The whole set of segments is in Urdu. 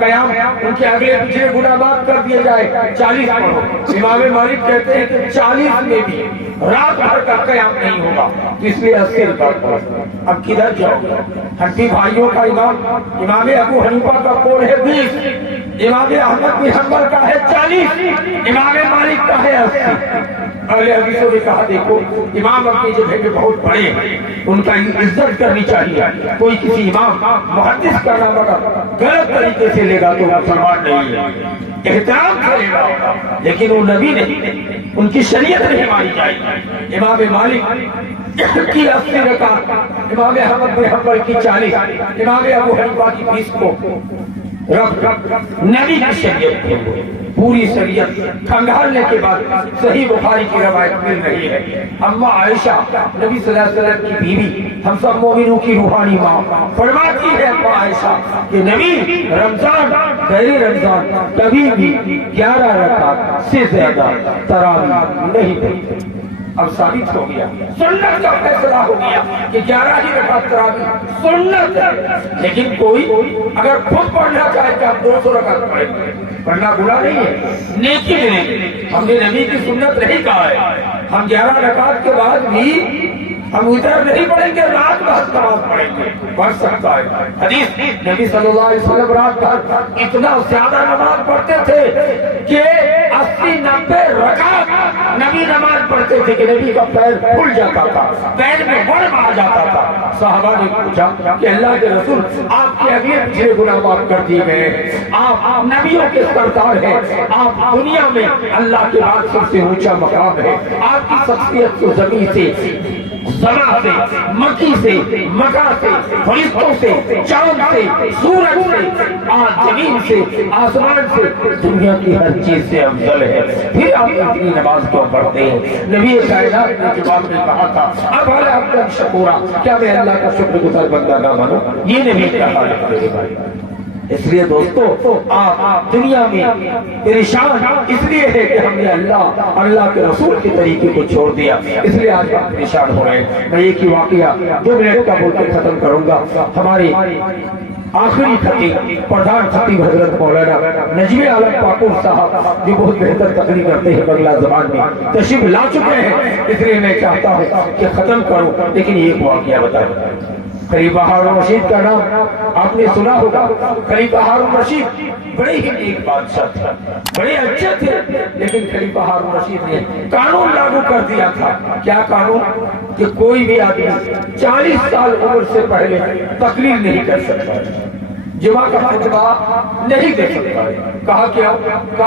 قیام ان کے اگلے پچھلے گناہ معاف کر دیے جائے 40 پڑھو. امام مالک کہتے ہیں کہ 40 میں بھی رات بھر کا قیام نہیں ہوگا تو اس لیے 80 رکعت پڑھو. اب کدھر جاؤ؟ حنفی بھائیوں کا امام ابو حنیفہ کا قول ہے 20, امام احمد بن حنبل کا ہے 40, امام مالک کا ہے 80. اہل حدیثوں نے کہا دیکھو امام اپنی جگہ پہ بہت بڑے ہیں, ان کا عزت کرنی چاہیے. کوئی کسی امام محدث کا نام اگر غلط طریقے سے لے گا تو مسلمان نہیں ہے, احترام کرے گا, لیکن وہ نبی نہیں, ان کی شریعت نہیں مانی جائے گی. امام مالک کی 80 رکعت, امام احمد بن حنبل کی 40, امام ابو حنیفہ کی 20 کو نبی کی شریعت پوری شریعت کھنگالنے کے بعد صحیح بخاری کی روایت مل رہی ہے. اما عائشہ نبی صلی اللہ علیہ وسلم کی بیوی, ہم سب مومنوں کی روحانی ماں, فرماتی ہے اما عائشہ کہ نبی رمضان غیر رمضان کبھی بھی 11 رکعت سے زیادہ تراویح نہیں پڑھتے. اب ثابت ہو گیا, سنت کا فیصلہ ہو گیا کہ 11 ہی رکعت تراویح سنت ہے. لیکن کوئی اگر خود پڑھنا چاہے کہ ہم 200 رکعت پڑھیں گے, پڑھنا گناہ نہیں ہے, نیکی نہیں. ہم نے نبی کی سنت نہیں کہا ہے. ہم 11 رکعت کے بعد بھی ہم ادھر نہیں پڑھیں گے, رات بھر نماز پڑھیں گے, پڑھ سکتا ہے. حدیث نبی صلی اللہ علیہ وسلم رات بھر اتنا زیادہ نماز پڑھتے تھے کہ 80-90 رکعت نبی نماز پڑھتے تھے کہ نبی کا پیر پھول جاتا تھا, پیر میں ورم آ جاتا تھا. صحابہ نے پوچھا کہ اللہ کے رسول آپ کے اگلے پچھلے گناہ معاف کر دیے گئے, آپ نبیوں کے سردار ہیں, آپ دنیا میں اللہ کے بعد سب سے اونچا مقام ہے, آپ کی شخصیت کو زمین سے سما سے مکی سے مکہ سے فرشتوں سے چاند سے سورج سے زمین سے آسمان سے دنیا کی ہر چیز سے افضل ہے, پھر آپ اتنی نماز کیوں پڑھتے ہیں؟ نبی کائنات نے جواب میں کہا تھا اب اعلی عبد شکورا, کیا میں اللہ کا شکر گزار بندہ نہ بنوں؟ یہ نبی کا حال ہے میرے بھائی. اس لیے دوستو آپ دنیا میں پریشان اس لیے ہے کہ ہم نے اللہ کے رسول کے طریقے کو چھوڑ دیا, اس لیے آج آپ پریشان ہو رہے ہیں. میں ایک ہی واقعہ 2 منٹ کا بول کے ختم کروں گا. ہمارے آخری خطیب پردھان خطیب حضرت مولانا نجم عالم پاکور صاحب جو بہت بہتر تقریر کرتے ہیں بنگلہ زبان میں, تشریف لا چکے ہیں, اس لیے میں چاہتا ہوں کہ ختم کروں, لیکن ایک واقعہ بتائیں. خلیفہ ہارون رشید کا نام آپ نے سنا ہوگا. خلیفہ ہارون رشید بڑے ہی نیک بادشاہ تھے, بڑے اچھے تھے, لیکن خلیفہ ہارون رشید نے قانون لاگو کر دیا تھا. کیا قانون؟ کہ کوئی بھی آدمی 40 سال عمر سے پہلے تقریر نہیں کر سکتا, جمعہ کا خطبہ نہیں دے سکتا. کہا کیا؟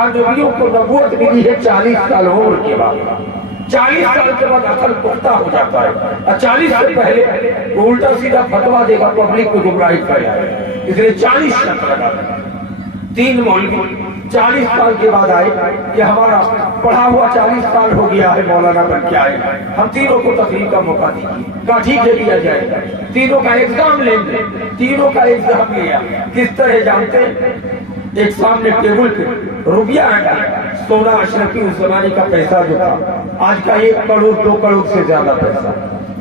نبیوں کو نبوت ملی ہے 40 سال عمر کے بعد. 40 سال کے بعد عقل پختہ ہو جاتا ہے, اور 40 سے پہلے وہ الٹا سیدھا فتوا دے گا, پبلک کو گمراہ کرے گا. اس لیے 40 شرط لگا. 3 مولوی 40 سال کے بعد آئے کہ ہمارا پڑھا ہوا 40 سال ہو گیا ہے, مولانا بن کے آئے, ہم تینوں کو تقریر کا موقع دیجیے. کہا ٹھیک ہے دیا جائے گا. تینوں کا ایگزام لیں گے. تینوں کا ایگزام لیا. کس طرح جانتے ہیں؟ ایک سامنے ٹیبل پہ روپیہ رکھا, سونا اشرفی اس زمانے کا پیسہ جو تھا, آج کا 1 کروڑ 2 کروڑ سے زیادہ پیسہ,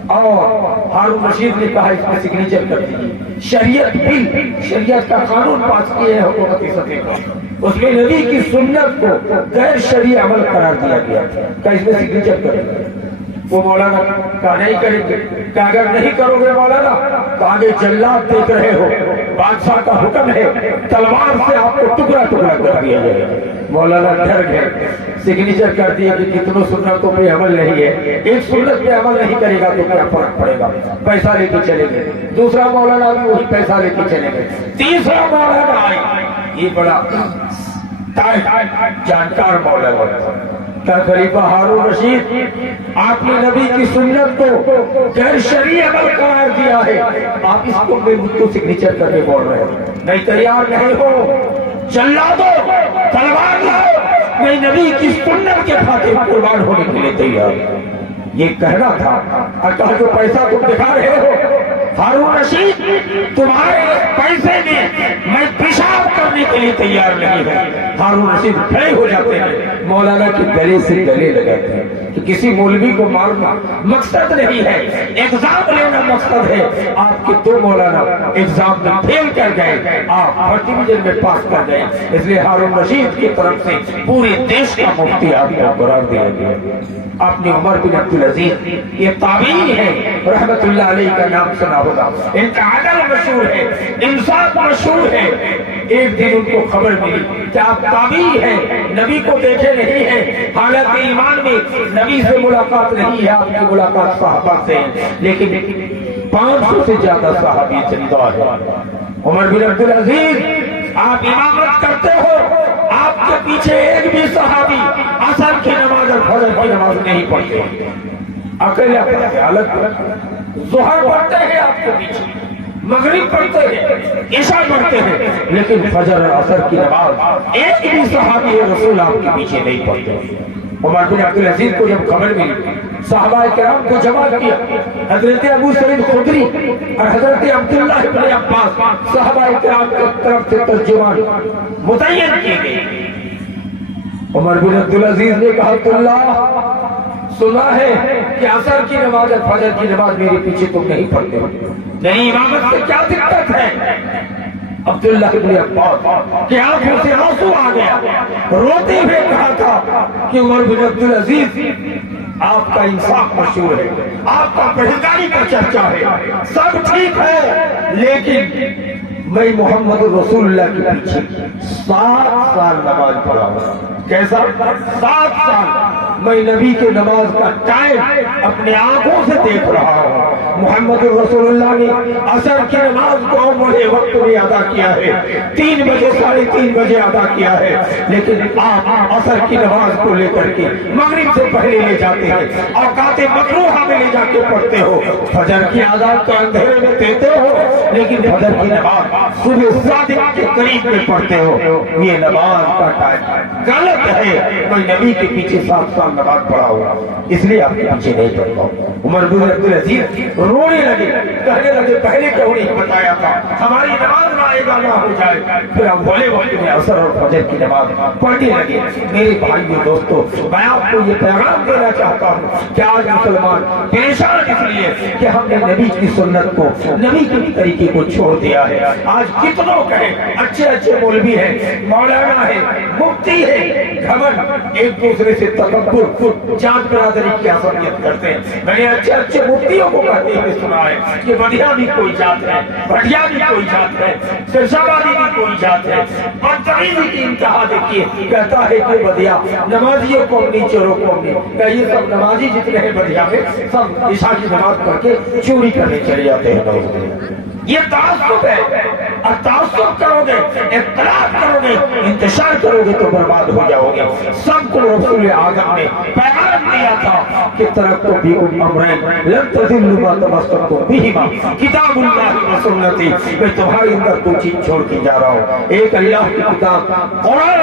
اور ہارون رشید نے کہا اس میں سگنیچر کر دیجیے. شریعت بل, شریعت کا قانون پاس کیے ہیں حکومتی سطح پر, اس میں نبی کی سنت کو غیر شرعی عمل قرار دیا گیا کہ اس میں سگنیچر کر دیجیے. وہ مولانا کہا نہیں کریں گے. کہ اگر نہیں کرو گے مولانا تو آگے جلات دیکھ رہے ہو, بادشاہ کا حکم ہے تلوار سے آپ کو ٹکڑا ٹکڑا کر دیا جائے گا. مولانا ڈر گئے, سگنیچر کر دیے کہ کتنوں سنتوں پہ عمل نہیں ہے, ایک سنت پہ عمل نہیں کرے گا تو کیا فرق پڑے گا, پیسہ لے کے چلے گئے. دوسرا مولانا بھی وہی پیسہ لے کے چلے گئے. تیسرا مولانا آئے, یہ بڑا جانکار مولانا. کیا خلیفہ ہارون رشید آپ نے نبی کی سنت کو غیر شرعی عمل قرار دیا ہے, آپ اس کو بے مدعو سگنیچر کرنے بول رہے ہیں. نہیں تیار نہیں ہو, چلا دو, تلوار لاؤ, میں نبی کی سنت کے خاطر قربان ہونے کے لیے تیار. یہ کہنا تھا. اور کہا جو پیسہ تم دکھا رہے ہو ہارون رشید تمہارے پیسے میں میں پیشاب کرنے کے لیے تیار نہیں ہے۔ ہارون رشید کھڑے ہو جاتے ہیں، مولانا کے گلے سے گلے لگاتے ہیں کہ کسی مولوی کو مارنا مقصد نہیں ہے، ایگزام لینا مقصد ہے۔ آپ کے دو مولانا ایگزام میں فیل کر گئے، آپ فرسٹ ڈویژن میں پاس کر گئے، اس لیے ہارون رشید کی طرف سے پورے دیش کا مفتی آپ کو قرار دیا گیا۔ آپ نے عمر بن عبدالعزیز، یہ تابعی ہے، رحمت اللہ علیہ کا نام سنا ہوگا، ان کا عدل مشہور ہے، انصاف مشہور ہے۔ ایک دن ان کو خبر ملی کہ آپ تابعی ہیں، نبی کو دیکھے نہیں ہیں، حالت ایمان میں نبی سے ملاقات نہیں ہے، آپ کی ملاقات صحابہ سے ہے، لیکن 500 سے زیادہ صحابی زندہ ہے۔ عمر بن عبدالعزیز آپ امامت کرتے ہو، آپ کے پیچھے ایک بھی صحابی عصر کی نماز اور فجر کی نماز نہیں پڑھتے، اکیلے پڑھتے ہیں، الگ ظہر پڑھتے ہیں آپ کے پیچھے، مغرب پڑھتے ہیں، عشاء پڑھتے ہیں، لیکن فجر اور عصر کی نماز ایک بھی صحابی رسول آپ کے پیچھے نہیں پڑھتے۔ عمر بن عبدالعزیز کو جب خبر ملی، صحابہ کرام کو جمع کیا، حضرت ابو سعید خدری اور حضرت عبداللہ بن عباس صحابہ کرام کی طرف سے ترجمان متعین کیے گئے۔ عمر بن عبدالعزیز نے کہا، عبداللہ سنا ہے کہ عصر کی نماز اور فجر کی نماز میرے پیچھے تم نہیں پڑھتے، نہیں امامت سے کیا دقت ہے؟ عبداللہ بن عباس کہ آنکھوں سے آنسو آ گیا، روتے ہوئے کہا تھا کہ عمر بن عبدالعزیز آپ کا انصاف مشہور ہے، آپ کا پرہیزگاری کا چرچا ہے، سب ٹھیک ہے، لیکن میں محمد رسول اللہ کے پیچھے 7 سال نماز پڑھا ہوں۔ کیسا؟ 7 سال میں نبی کے نماز کا ٹائم اپنے آنکھوں سے دیکھ رہا ہوں۔ محمد رسول اللہ نے عصر کی نماز کو اول وقت میں ادا کیا ہے، 3 بجے 3:30 بجے ادا کیا ہے، لیکن آپ عصر کی نماز کو لے کر کے مغرب سے پہلے لے جاتے ہیں، اوقات مکروہہ میں لے جا کے پڑھتے ہو، فجر کی آزان تو اندھیرے میں دیتے ہو، لیکن فجر کی نماز صبح صادق کے قریب میں پڑھتے ہو۔ یہ نماز کا ٹائم غلط ہے، میں نبی کے پیچھے 7 سال نماز پڑھا ہوا، اس لیے آپ کے پیچھے نہیں پڑھتا ہوں۔ عمر بن عبدالعزیز رونے لگے، کہنے لگے پہلے کیوں نہیں بتایا تھا، ہماری نماز نہ نہ ہو جائے۔ پھر ہم بولے وقت میں عصر اور فجر کی نماز پڑھنے لگے۔ میرے بھائیو دوستو، میں آپ کو یہ پیغام دینا چاہتا ہوں کہ آج مسلمان پریشان اس لیے کہ ہم نے نبی کی سنت کو، نبی کے طریقے کو چھوڑ دیا ہے۔ آج کتنوں کہیں اچھے اچھے مولوی ہیں، مولانا ہے، مفتی ہے، گھمنڈ ایک دوسرے سے تکبر، جات برادری کی عصبیت کرتے ہیں۔ میں نے اچھے اچھے مفتیوں کو کہتے ہوئے سنا ہے کہ بڑھیا بھی کوئی جات ہے، بڑھیا بھی کوئی جات ہے، شرشابادی بھی کوئی جات ہے، بدتمیزی کی انتہا دیکھیے، کہتا ہے کہ بدیا نمازیوں کو اپنی چوروں کو اپنی، کہ یہ سب نمازی جتنے ہیں بدیا میں سب عشاء کی نماز پڑھ کے چوری کرنے چلے جاتے ہیں۔ یہ تعصب ہے، اور تعصب کرو گے، اختلاف کرو گے، انتشار کرو گے تو برباد ہو جاؤ گے۔ سب کو رسول اعظم نے پیغام دیا تھا کہ ترکتم فیکم امرین لن تضلوا ما تمسکتم بہما کتاب اللہ و سنتی۔ میں تمہارے اندر 2 چیز چھوڑ کے جا رہا ہوں، ایک اللہ کی کتاب قرآن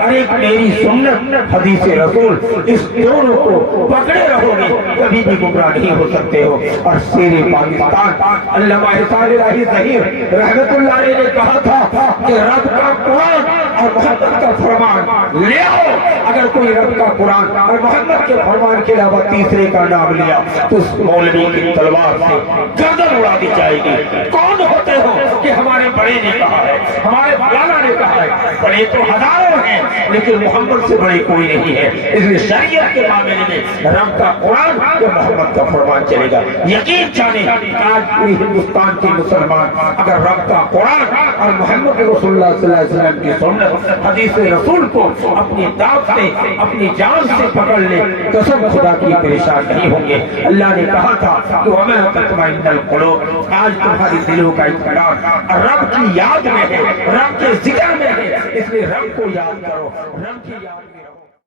اور ایک میری سنت حدیث رسول، اس دونوں کو پکڑے رہو گے کبھی بھی گمراہ نہیں ہو سکتے ہو۔ اور شیر پاکستان علامہ احسان الہی ظہیر رحمت اللہ علیہ نے کہا تھا کہ رب کا قرآن اور محمد کا فرمان لے آؤ۔ اگر کوئی رب کا قرآن اور محمد کے فرمان کے علاوہ تیسرے کا نام لیا تو اس مولوی کی تلوار سے گردن اڑا دی جائے گی۔ کون ہوتے ہو کہ ہمارے بڑے نے کہا ہے، ہمارے فلانا نے کہا ہے؟ بڑے تو ہزاروں ہیں لیکن محمد سے بڑے کوئی نہیں ہے۔ اس لیے شریعت کے معاملے میں رب کا قرآن یا محمد کا فرمان چلے گا۔ یقین جانیں آج پوری ہندوستان کے مسلمان اگر رب کا قرآن اور محمد رسول اللہ صلی اللہ علیہ وسلم کی سنت حدیث رسول کو اپنی داغ سے، اپنی جان سے پکڑ لے، قسم خدا کی پریشان نہیں ہوں گے۔ اللہ نے کہا تھا کہ وَمَا تَطْمَئِنُّ الْقُلُوبُ، آج تمہاری دلوں کا اطمینان رب کی یاد میں ہے، رب کے ذکر میں ہے، اس لیے رب کو یاد کرو، رب کی